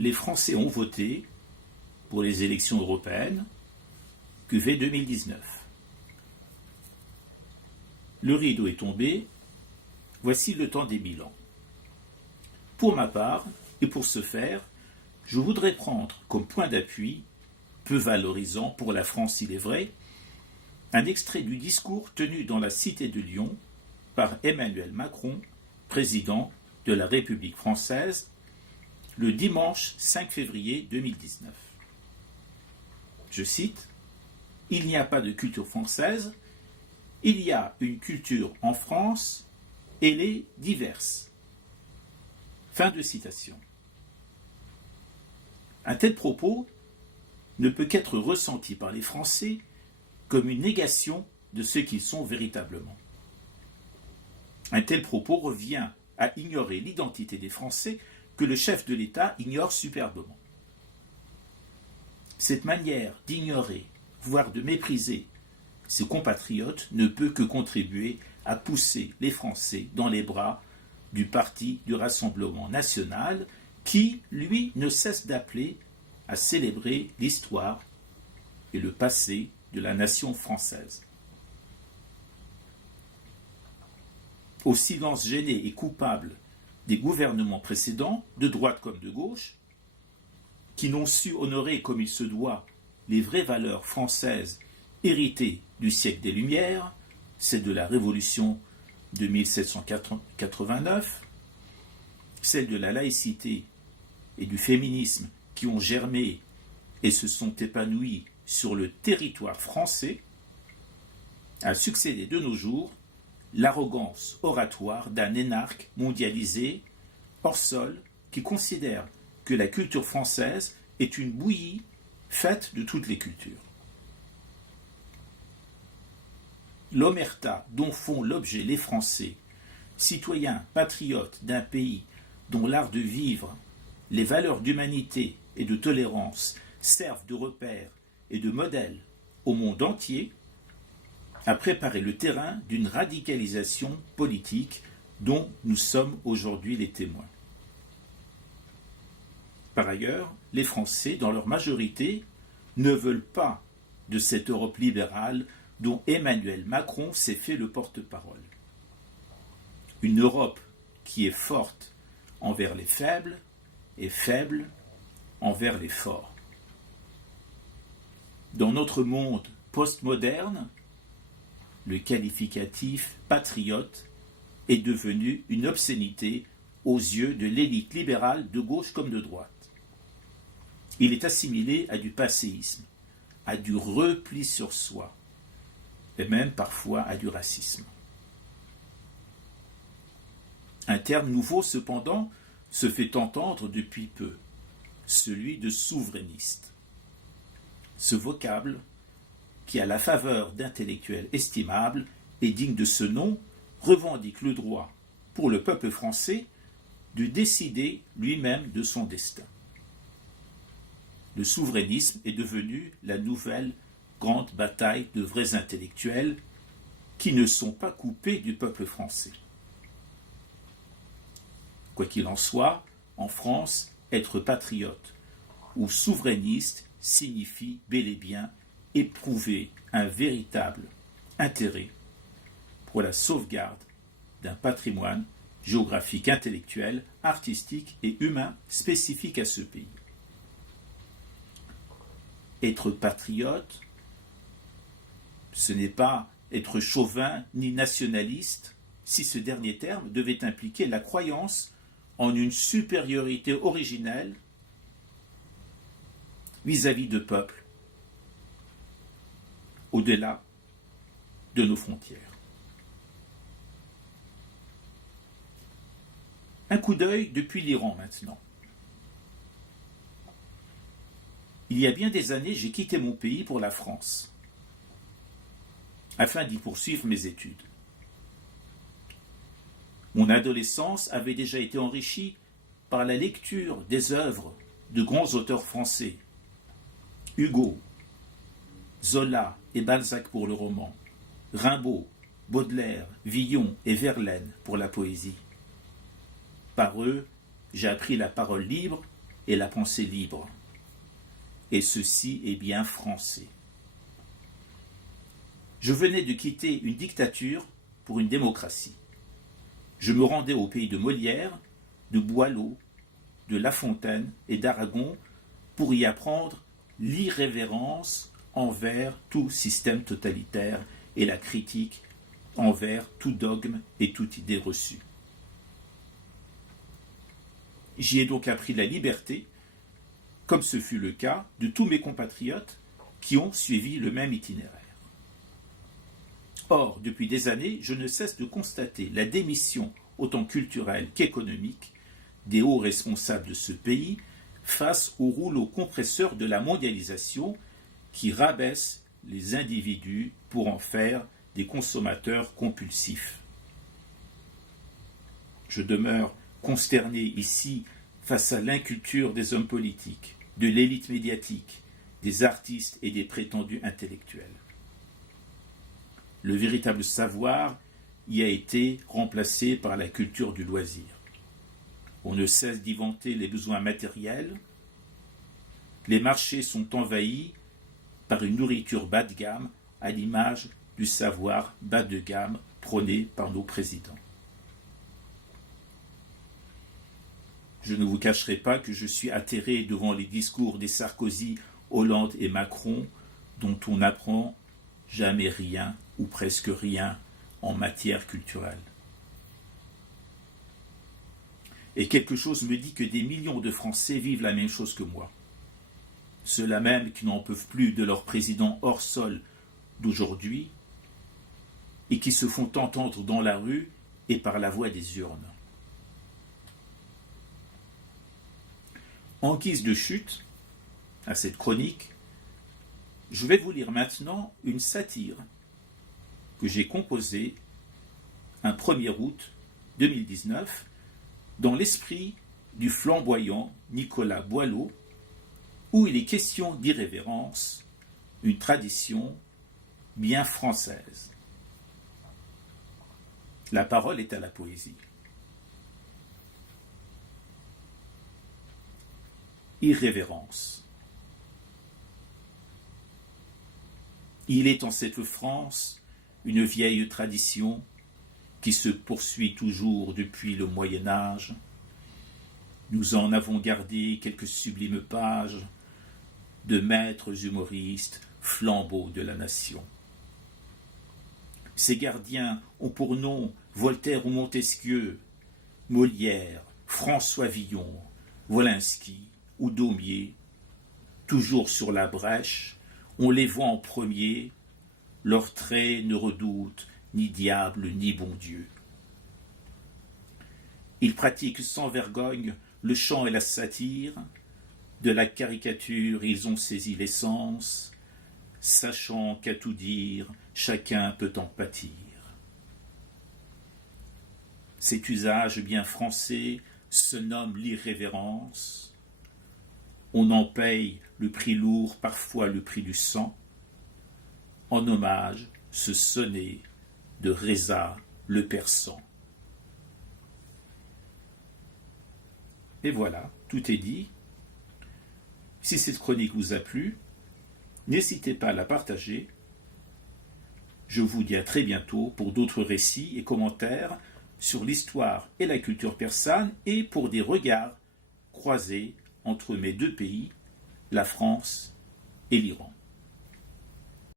les Français ont voté pour les élections européennes QV 2019. Le rideau est tombé, voici le temps des bilans. Pour ma part, et pour ce faire, je voudrais prendre comme point d'appui, peu valorisant pour la France il est vrai, un extrait du discours tenu dans la cité de Lyon par Emmanuel Macron, président de la République française, le dimanche 5 février 2019. Je cite, « Il n'y a pas de culture française, il y a une culture en France, elle est diverse. » Fin de citation. Un tel propos ne peut qu'être ressenti par les Français comme une négation de ce qu'ils sont véritablement. Un tel propos revient à ignorer l'identité des Français que le chef de l'État ignore superbement. Cette manière d'ignorer, voire de mépriser ses compatriotes ne peut que contribuer à pousser les Français dans les bras du Parti du Rassemblement national qui, lui, ne cesse d'appeler à célébrer l'histoire et le passé de la nation française. Au silence gêné et coupable des gouvernements précédents, de droite comme de gauche, qui n'ont su honorer comme il se doit les vraies valeurs françaises héritées du siècle des Lumières, celles de la Révolution de 1789, celles de la laïcité et du féminisme qui ont germé et se sont épanouis sur le territoire français, a succédé de nos jours l'arrogance oratoire d'un énarque mondialisé, hors sol, qui considère que la culture française est une bouillie faite de toutes les cultures. L'omerta dont font l'objet les Français, citoyens patriotes d'un pays dont l'art de vivre, les valeurs d'humanité et de tolérance servent de repères et de modèle au monde entier, a préparé le terrain d'une radicalisation politique dont nous sommes aujourd'hui les témoins. Par ailleurs, les Français, dans leur majorité, ne veulent pas de cette Europe libérale dont Emmanuel Macron s'est fait le porte-parole. Une Europe qui est forte envers les faibles et faible envers les forts. Dans notre monde postmoderne, le qualificatif patriote est devenu une obscénité aux yeux de l'élite libérale de gauche comme de droite. Il est assimilé à du passéisme, à du repli sur soi, et même parfois à du racisme. Un terme nouveau, cependant, se fait entendre depuis peu, celui de souverainiste. Ce vocable, qui à la faveur d'intellectuels estimables et dignes de ce nom, revendique le droit, pour le peuple français, de décider lui-même de son destin. Le souverainisme est devenu la nouvelle grande bataille de vrais intellectuels qui ne sont pas coupés du peuple français. Quoi qu'il en soit, en France, être patriote ou souverainiste signifie bel et bien éprouver un véritable intérêt pour la sauvegarde d'un patrimoine géographique, intellectuel, artistique et humain spécifique à ce pays. Être patriote, ce n'est pas être chauvin ni nationaliste, si ce dernier terme devait impliquer la croyance en une supériorité originelle vis-à-vis de peuples au-delà de nos frontières. Un coup d'œil depuis l'Iran maintenant. Il y a bien des années, j'ai quitté mon pays pour la France, afin d'y poursuivre mes études. Mon adolescence avait déjà été enrichie par la lecture des œuvres de grands auteurs français, Hugo, Zola et Balzac pour le roman, Rimbaud, Baudelaire, Villon et Verlaine pour la poésie. Par eux, j'ai appris la parole libre et la pensée libre. Et ceci est bien français. Je venais de quitter une dictature pour une démocratie. Je me rendais au pays de Molière, de Boileau, de La Fontaine et d'Aragon pour y apprendre l'irrévérence envers tout système totalitaire et la critique envers tout dogme et toute idée reçue. J'y ai donc appris la liberté, comme ce fut le cas de tous mes compatriotes qui ont suivi le même itinéraire. Or, depuis des années, je ne cesse de constater la démission, autant culturelle qu'économique, des hauts responsables de ce pays face au rouleau compresseur de la mondialisation qui rabaisse les individus pour en faire des consommateurs compulsifs. Je demeure consterné ici face à l'inculture des hommes politiques, de l'élite médiatique, des artistes et des prétendus intellectuels. Le véritable savoir y a été remplacé par la culture du loisir. On ne cesse d'y vanter les besoins matériels. Les marchés sont envahis par une nourriture bas de gamme à l'image du savoir bas de gamme prôné par nos présidents. Je ne vous cacherai pas que je suis atterré devant les discours des Sarkozy, Hollande et Macron, dont on n'apprend jamais rien ou presque rien en matière culturelle. Et quelque chose me dit que des millions de Français vivent la même chose que moi. Ceux-là même qui n'en peuvent plus de leur président hors sol d'aujourd'hui et qui se font entendre dans la rue et par la voix des urnes. En guise de chute à cette chronique, je vais vous lire maintenant une satire que j'ai composée un 1er août 2019 dans l'esprit du flamboyant Nicolas Boileau, où il est question d'irrévérence, une tradition bien française. La parole est à la poésie. Irrévérence. Il est en cette France une vieille tradition qui se poursuit toujours depuis le Moyen-Âge. Nous en avons gardé quelques sublimes pages de maîtres humoristes, flambeaux de la nation. Ces gardiens ont pour nom Voltaire ou Montesquieu, Molière, François Villon, Wolinski ou Daumier. Toujours sur la brèche, on les voit en premier, leurs traits ne redoutent ni diable ni bon Dieu. Ils pratiquent sans vergogne le chant et la satire, de la caricature ils ont saisi l'essence, sachant qu'à tout dire, chacun peut en pâtir. Cet usage bien français se nomme l'irrévérence. On en paye le prix lourd, parfois le prix du sang. En hommage, ce sonnet de Reza le Persan. Et voilà, tout est dit. Si cette chronique vous a plu, n'hésitez pas à la partager. Je vous dis à très bientôt pour d'autres récits et commentaires sur l'histoire et la culture persane et pour des regards croisés entre mes deux pays, la France et l'Iran.